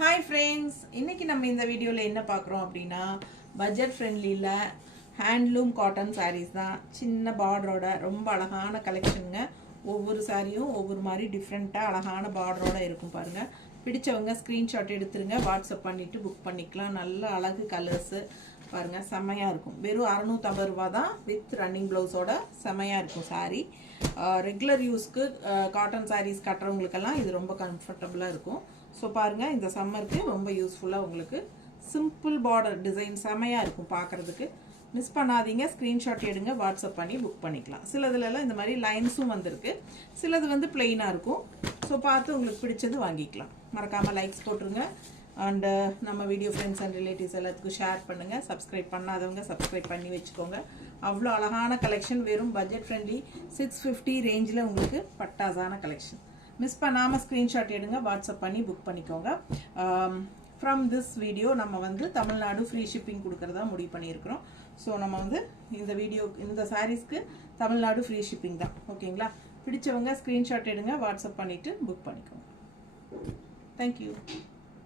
Hi friends, இன்னைக்கு நம்ம இந்த வீடியோல என்ன பார்க்கறோம் அப்படினா பட்ஜெட் ஃப்ரெண்ட்லில ஹேண்ட்லூம் காட்டன் sarees தான். சின்ன பார்டரோட ரொம்ப அழகான கலெக்ஷனுங்க. ஒவ்வொரு சாரியும் ஒவ்வொரு மாதிரி டிஃபரண்டா அழகான பார்டரோட இருக்கும் பாருங்க. பிடிச்சவங்க ஸ்கிரீன்ஷாட் எடுத்துருங்க, வாட்ஸ்அப் பண்ணிட்டு புக் பண்ணிக்கலாம். நல்ல அழகு கலர்ஸ் பாருங்க, செமையா இருக்கும். வெறும் 650 ரூபாய் தான் வித் ரன்னிங் ப்ளவுஸோட செமையா இருக்கும் சாரி. ரெகுலர் யூஸ்க்கு காட்டன் சாரீஸ் கட்டுறவங்களுக்கெல்லாம் இது ரொம்ப கம்ஃபர்டபுளாக இருக்கும். ஸோ பாருங்கள், இந்த சம்மருக்கு ரொம்ப யூஸ்ஃபுல்லாக உங்களுக்கு சிம்பிள் பார்டர் டிசைன் செமையாக இருக்கும் பார்க்குறதுக்கு. மிஸ் பண்ணாதீங்க, ஸ்க்ரீன்ஷாட் எடுங்க, வாட்ஸ்அப் பண்ணி புக் பண்ணிக்கலாம். சிலதுலலாம் இந்த மாதிரி லைன்ஸும் வந்திருக்கு, சிலது வந்து பிளெயினாக இருக்கும். ஸோ பார்த்து உங்களுக்கு பிடிச்சது வாங்கிக்கலாம். மறக்காமல் லைக்ஸ் போட்டுருங்க. அண்டு நம்ம வீடியோ ஃப்ரெண்ட்ஸ் அண்ட் ரிலேட்டிவ்ஸ் எல்லாத்துக்கும் ஷேர் பண்ணுங்கள். சப்ஸ்கிரைப் பண்ணாதவங்க சப்ஸ்கிரைப் பண்ணி வச்சுக்கோங்க. அவ்வளோ அழகான கலெக்ஷன், வெறும் பட்ஜெட் ஃப்ரெண்ட்லி 650 ரேஞ்சில் உங்களுக்கு பட்டாசான கலெக்ஷன். மிஸ் பண்ணாமல் ஸ்க்ரீன்ஷாட் எடுங்க, வாட்ஸ்அப் பண்ணி புக் பண்ணிக்கோங்க. ஃப்ரம் திஸ் வீடியோ நம்ம வந்து தமிழ்நாடு ஃப்ரீ ஷிப்பிங் கொடுக்குறதா முடிவு பண்ணியிருக்கிறோம். ஸோ நம்ம வந்து இந்த சாரீஸ்க்கு தமிழ்நாடு ஃப்ரீ ஷிப்பிங் தான். ஓகேங்களா? பிடிச்சவங்க ஸ்க்ரீன்ஷாட் எடுங்க, வாட்ஸ்அப் பண்ணிவிட்டு புக் பண்ணிக்கோங்க. தேங்க்யூ.